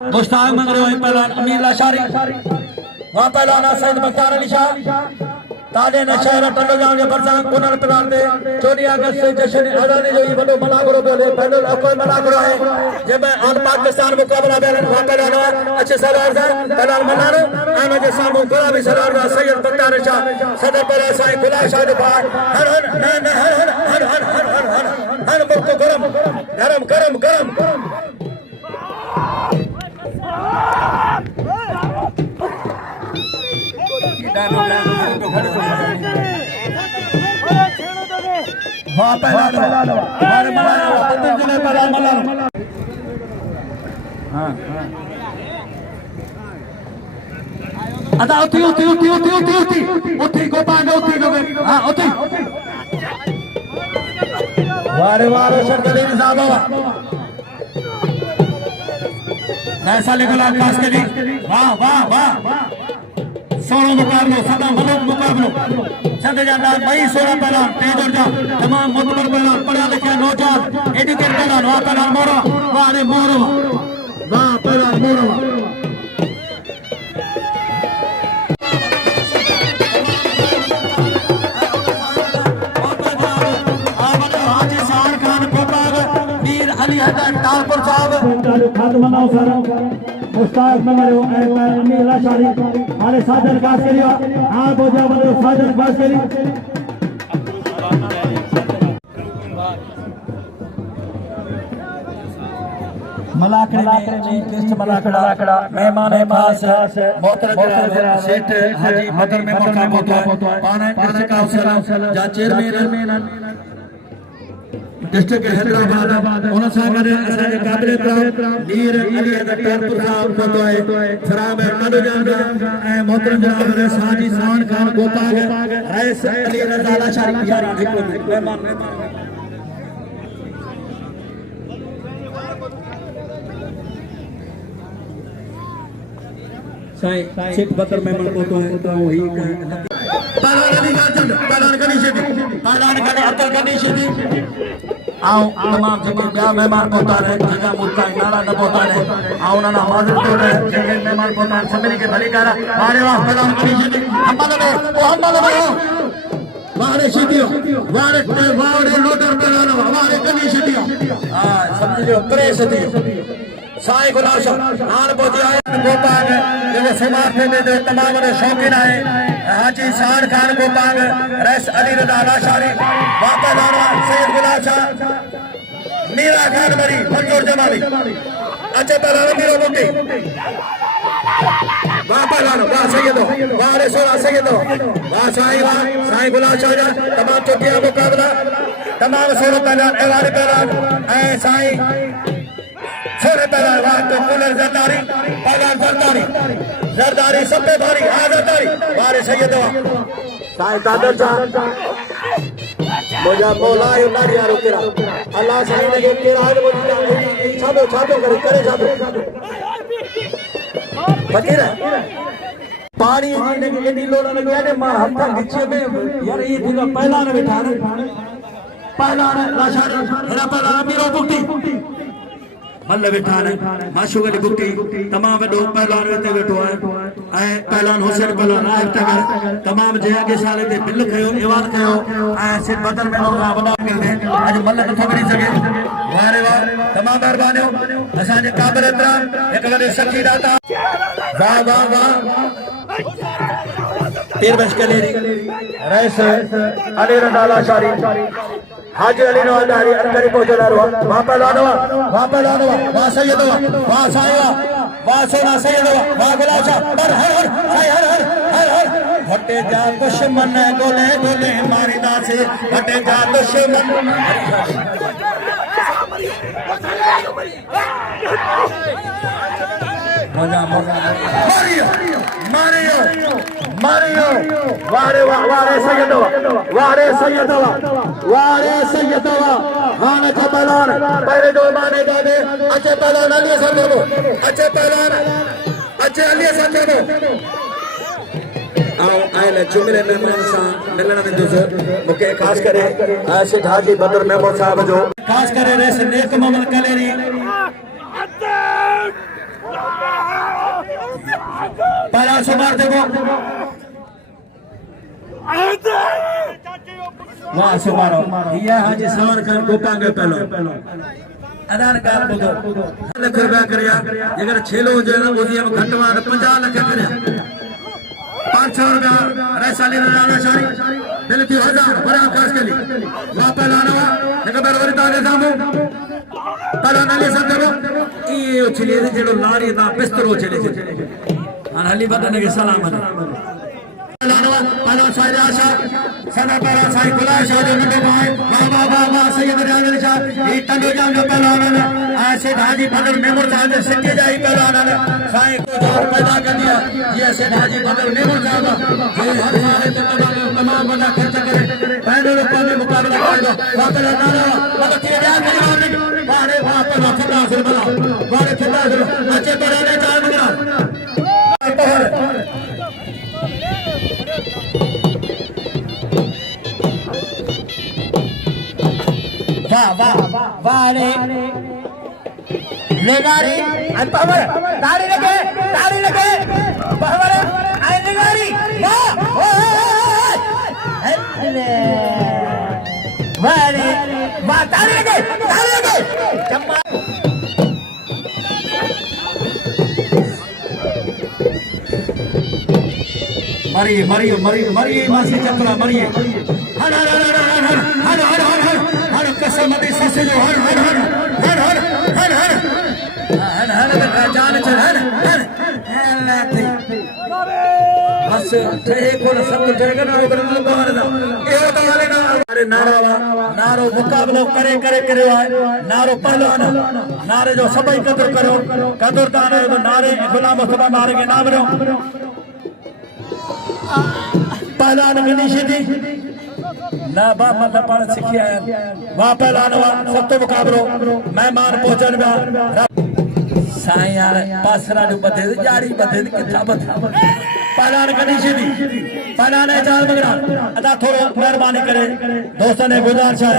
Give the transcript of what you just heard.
मुश्ताक मंगरे हुए पहलवान अमीर लाशारी वहाँ पहलवान सैयद मुख्तार अली शाह ताजे नशहर टंडो जाम के बरसात पुनर प्रदान दे 14 अगस्त से जश्न आज़ादी जो ये बड़ो मनागरो बोले पहले कोई मनागरो है जब आन पाकिस्तान मुकाबला बैलन वहाँ पहलवान अच्छे सलार सर पहलवान मनारो आना के सामने गुलाबी सलार का सैयद मुख्तार अली शाह सदर पहलवान साईं गुलाब शाह के पास हर हर मुल्क गरम गरम गरम गरम अदा उठी उठी उठी उठी उठी उठी उठी को पांगे उठी को हां उठी वारे वारे शर्दलीन साहब ऐसा लेकर आकाश के लिए वाह वाह वाह सोलो मुकाबलो सदा मलक मुकाबलो सद जाना भाई 16 पहलवान तेज और जा तमाम मुतबर पहलवान पढ़ा लिखा नौजवान एजुकेट पहलवान वाह पहलवान मोरो वाह रे मोरो वाह पहलवान मोरो हाजी शान खान कोपाग मीर अली हसन टालपुर साहब खात्मा सारा मुश्ताक मंगरे अमीर लाशारी आले सादर खास के लिए आप हो जाओ बंदो सादर खास के लिए मलाकड़े में किस्त मलाकड़ा मेहमान खास मोहतरम सेठ हाजी मदर में मौका होता है पाना किस्त का अवसर जा चेयरमैन डिस्ट्रिक्ट हैदराबाद उन सागर असांजे काबिल मीर अली टालपुर साहब होतो है सराब कदो जान ए मोहतरम जनाब हाजी शान खान गोपाग रईस अली रजा लाशारी यार एक मेहमान साईं शेख बदर मेहमान होतो है तो ही पहलवान अली गार्जन पहलवान गणेश पहलवान अब्दुल गणेश आओ तमाम जेके ॿिया महिमान पहुता रहे जगह मुल्का नाला न पहुता रहे आओ ना हाज़िर तो रहे जेके महिमान पहुता सभिनी खे भली करा वारे वाह पहलवान गणेश अमल में वारे सीधियो वारे लोटर पहलवान वारे गणेश दियो हां समझियो करे सदियो साईं गुलाब शाह हाल पहुंची आए गोपाग जेको समाप्त में जो तमाम शौकीन है हाजी शान खान गोपाग रईस अली रजा लाशारी वापस लाना सैयद गुलाब शाह मीरा खान मरी मंजूर जमाली अच्छा पहला मीरा मुक्ति वापस लाना वाह सैयदो वाह रे सोना सैयदो वाह साईं गुलाब शाह तमाम चुटिया मुकाबला तमाम सोलो पहलवान एवारी पहलवान ऐ साईं छोरे पहलवान वाह तो कूलर जरदारी जरदारी सबसे भारी आजादारी वारे सैयदो साईं दादर साहब मुझा मौला उन्हारी रुकेरा अल्लाह साईं ने केरा है मुझा छादो करे छादो फकीर पानी ने एडी लोड़ा ने गया ने मां हथ गिचे में यार ये दिन पहला ने बैठा ने पहला लाशारी हेरा पहला मीरो बुक्ति मल्ल बैठा ने माशूक अली बुक्ति तमाम वडो पहलवान वेते बैठो है ए पहलवान हुसैन पहलवान आए तक तमाम जे आगे साल ते बिल कयो एवान कयो ए सिर बदल में होगा बना मिल दे आज मल्ल न थबरी सके वारे वाह तमाम मेहरबानियो असा जे काबिल एतराम एक गरे सखी दाता वाह वाह वाह तीर बच के ले रईस अली रजा लाशारी हाजी अली नवादारी अंदर पहुंचला वाह पहलवान वाह सैयद वाह साईं वाह सोना सैयद वाह गुलाब शाह हर हर साईं हर हटे जा दुश्मन गोले गोले मारी दासे हटे जा दुश्मन मारियो वारे सैयद हां ने पहलवान पहले दो माने दादे अच्छे पहलवान अली सदो अच्छे पहलवान अच्छे अली सदो आओ आइले जुमरे मेहमान सा मिलण में जो मुके खास करे आशिक हाजी बदर मेमो साहब जो खास करे रे नेक मोहम्मद कलेरी पहला सुमार देखो वाह सुमारो ये हाजी सवार कर गोपांगे पहलो अदान कार बुदो लख रुपया करया अगर छेलो जो ना ओदी हम घटवा 50 लाख करया 500 रुपया रैसाली राणा शाही दिल की 1000 बड़ा आकाश के लिए वाह पहला ना देखो बराबर ताने सामू पहला नाले सब देखो ये उछले जेड़ो लारी दा बिस्तरो चले अन हली बदन के सलाम पहला साइड आशा सना पहला साइड खुला शाह जो नंगे भाई वाह वाह वाह सैयद राजल शाह ये तंदो जाम जो पहला ने ऐसे हाजी बदल मेमोर साहब ने सिक्के जाई पहला ने साईं को जोर पैदा कर दिया ये ऐसे हाजी बदल मेमोर साहब ये हर साल तमाम बंदा खर्च करे पहले लोगों में मुकाबला करेगा वाह पहला नारा मतलब कि यार नहीं वारे वाह पहला खड़ा से बना वारे खड़ा से अच्छे पहले चार बना वाह वाह वाह रे लेगारी अनपवर तारी लगे पहवर आई लेगारी वाह अरे वाह रे वाह तारी लगे चम्मा मरिए मासी चपला मरिए हर कसम दी ससे जो हर जान चल हर बस ठे कोन सब ठेगा ना उधर में बाहर दा ए तो वाले ना अरे नारो मुकाबलो करे नारो पहलवान नारे जो सभई कदर करो कदरदान है तो नारे गुलाम मुस्तफा नारे के नाम रो पहलवान गणेश दी ना बा मतलब पाण सिखिया वाह पहलवान सब तो मुकाबलो मेहमान पहुंचन बा साईं यार पासरा नु बधे जाड़ी बधे किथा बधा पहलवान गणेश दी पहलवान चाल मगरा अदा थोड़ा मेहरबानी करे दोस्तों ने गुजारिश है